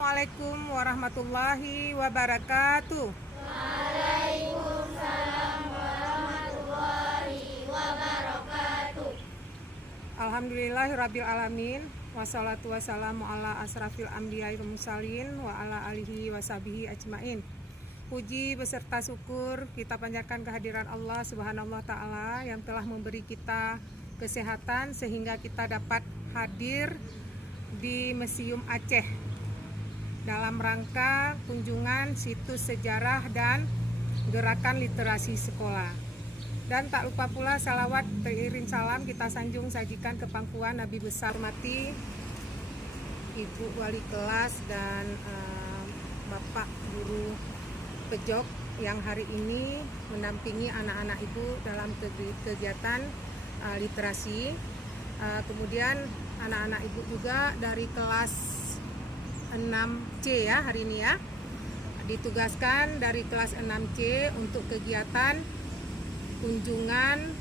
Assalamualaikum warahmatullahi wabarakatuh. Waalaikumsalam warahmatullahi wabarakatuh. Alhamdulillahirabbil alamin. Wassalatu wassalamu ala asrafil anbiya'i wal mursalin wa ala alihi washabihi ajmain. Puji beserta syukur kita panjatkan kehadiran Allah Subhanahu wa taala yang telah memberi kita kesehatan sehingga kita dapat hadir di Museum Aceh dalam rangka kunjungan situs sejarah dan gerakan literasi sekolah. Dan tak lupa pula salawat teriring salam kita sanjung sajikan ke pangkuan Nabi besar mati Ibu Wali kelas dan Bapak Guru Pejok yang hari ini mendampingi anak-anak Ibu dalam kegiatan literasi. Kemudian anak-anak Ibu juga dari kelas 6C ya hari ini ya, ditugaskan dari kelas 6C untuk kegiatan kunjungan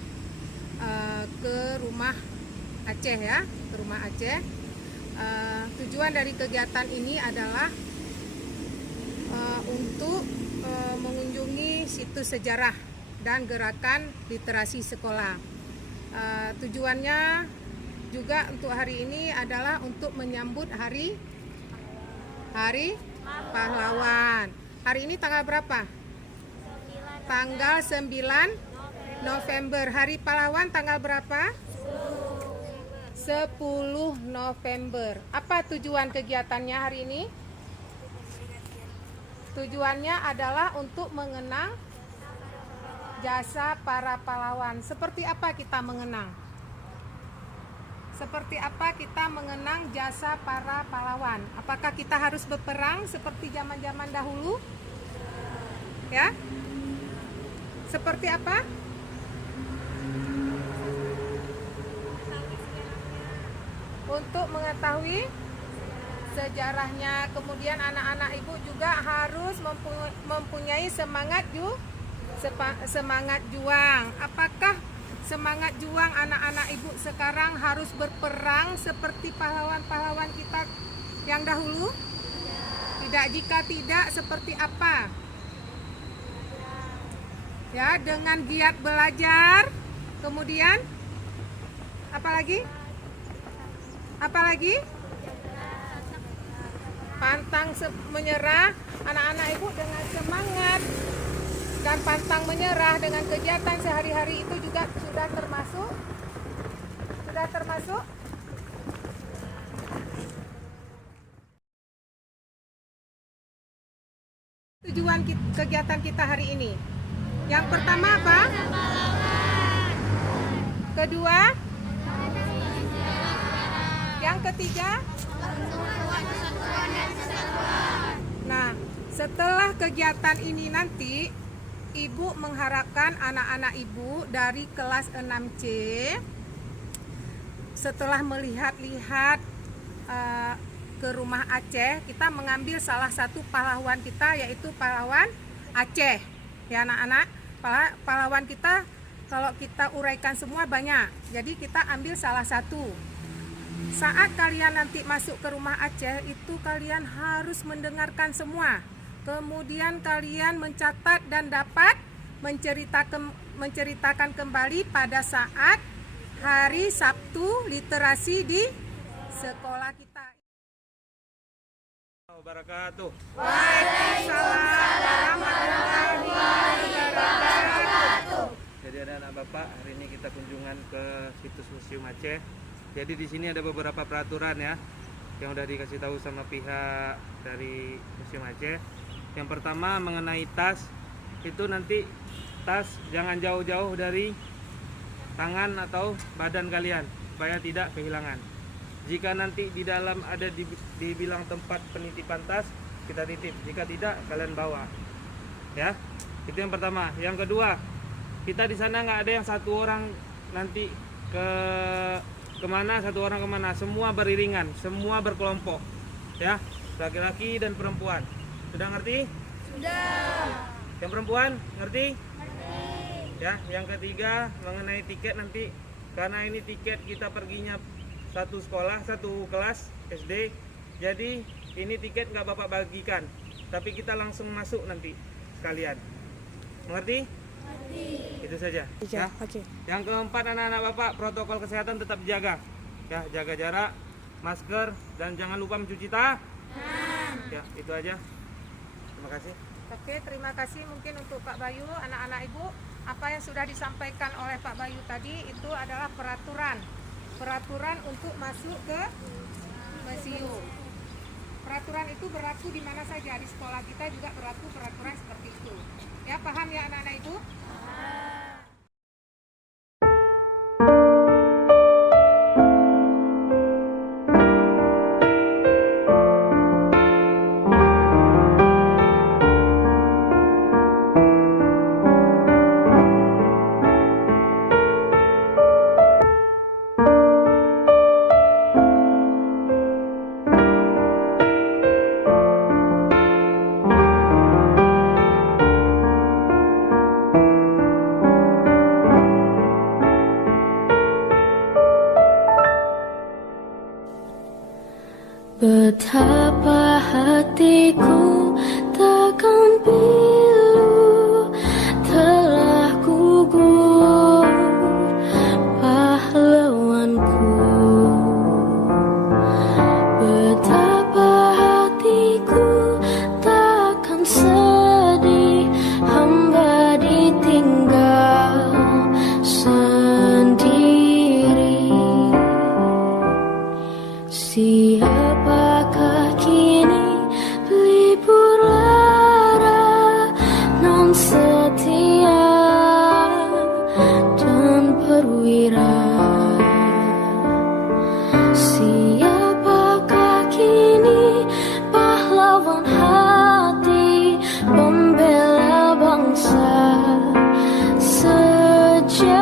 ke rumah Aceh ya, ke rumah Aceh. Tujuan dari kegiatan ini adalah untuk mengunjungi situs sejarah dan gerakan literasi sekolah. Tujuannya juga untuk hari ini adalah untuk menyambut Hari Pahlawan. Hari ini tanggal berapa? Tanggal 9 November. Hari Pahlawan tanggal berapa? 10 November. Apa tujuan kegiatannya hari ini? Tujuannya adalah untuk mengenang jasa para pahlawan. Seperti apa kita mengenang? Seperti apa kita mengenang jasa para pahlawan? Apakah kita harus berperang seperti zaman-zaman dahulu? Ya? Seperti apa? Untuk mengetahui sejarahnya. Kemudian anak-anak Ibu juga harus mempunyai semangat juang. Apakah semangat juang anak-anak Ibu sekarang harus berperang seperti pahlawan-pahlawan kita yang dahulu? Tidak. Jika tidak, seperti apa? Ya, dengan giat belajar. Kemudian apa lagi? Apa lagi? Pantang menyerah. Anak-anak Ibu dengan semangat dan pantang menyerah dengan kegiatan sehari-hari itu juga sudah termasuk tujuan kegiatan kita hari ini. Yang pertama apa? Kedua? Yang ketiga? Nah, setelah kegiatan ini nanti Ibu mengharapkan anak-anak Ibu dari kelas 6C setelah melihat-lihat ke rumah Aceh, kita mengambil salah satu pahlawan kita, yaitu pahlawan Aceh. Ya anak-anak, pahlawan kita kalau kita uraikan semua banyak, jadi kita ambil salah satu. Saat kalian nanti masuk ke rumah Aceh, itu kalian harus mendengarkan semua. Kemudian kalian mencatat dan dapat menceritakan kembali pada saat hari Sabtu literasi di sekolah kita. Wabarakatuh. Waalaikumsalam warahmatullahi wabarakatuh. Jadi anak-anak Bapak, hari ini kita kunjungan ke situs Museum Aceh. Jadi di sini ada beberapa peraturan ya yang udah dikasih tahu sama pihak dari Museum Aceh. Yang pertama mengenai tas, itu nanti tas jangan jauh-jauh dari tangan atau badan kalian supaya tidak kehilangan. Jika nanti di dalam ada dibilang tempat penitipan tas, kita titip. Jika tidak, kalian bawa. Ya, itu yang pertama. Yang kedua, kita di sana nggak ada yang satu orang nanti kemana, satu orang kemana. Semua beriringan, semua berkelompok. Ya, laki-laki dan perempuan. Sudah ngerti? Sudah. Yang perempuan ngerti? Ya, yang ketiga mengenai tiket nanti, karena ini tiket kita perginya satu sekolah, satu kelas SD, jadi Ini tiket nggak Bapak bagikan, tapi kita langsung masuk nanti sekalian. Mengerti? Itu saja. Ya. Oke. Yang keempat, anak-anak Bapak, protokol kesehatan tetap dijaga. Ya, jaga jarak, masker, dan jangan lupa mencuci tangan. Ya, itu aja. Terima kasih. Oke, terima kasih mungkin untuk Pak Bayu, anak-anak Ibu. Apa yang sudah disampaikan oleh Pak Bayu tadi itu adalah peraturan untuk masuk ke museum. Peraturan itu berlaku di mana saja, di sekolah kita juga berlaku peraturan seperti itu. Ya, paham ya anak-anak Ibu? Betapa hatiku takkan pilu telah gugur pahlawanku. Betapa hatiku takkan sedih hamba ditinggal sendiri. Siapakah kini pelipur lara non setia dan perwira? Siapakah kini pahlawan hati pembela bangsa sejati?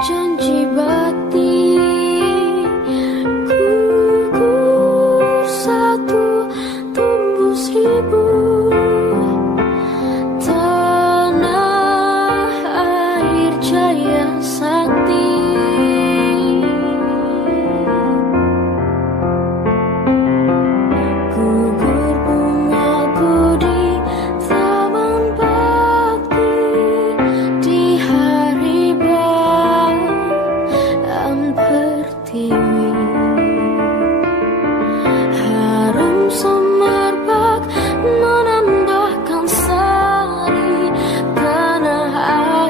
Janji bakti gugur satu tumbuh seribu. Tanah air jaya sakti. Gugur bungaku di taman bakti di hari pertiwi. Harum semerbak menambahkan sari tanah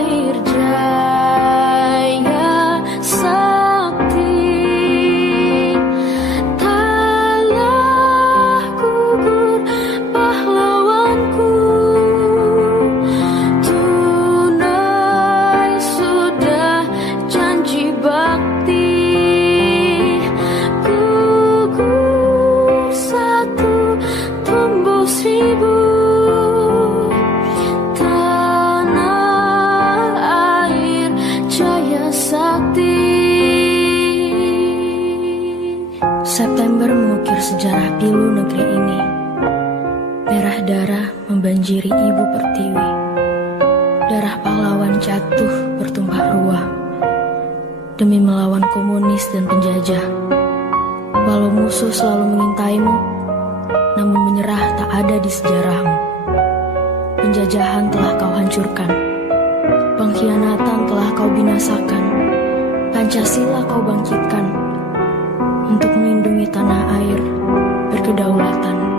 air jaya sakti. Taklah gugur pahlawanku, tunai sudah janji bakti. Gugur satu tumbuh seribu. Tanah air jaya sakti. September mengukir sejarah pilu negeri ini. Merah darah membanjiri ibu pertiwi. Darah pahlawan jatuh bertumpah ruah demi melawan komunis dan penjajah. Walau musuh selalu mengintaimu, namun menyerah tak ada di sejarahmu. Penjajahan telah kau hancurkan, pengkhianatan telah kau binasakan. Pancasila kau bangkitkan untuk melindungi tanah air berkedaulatan.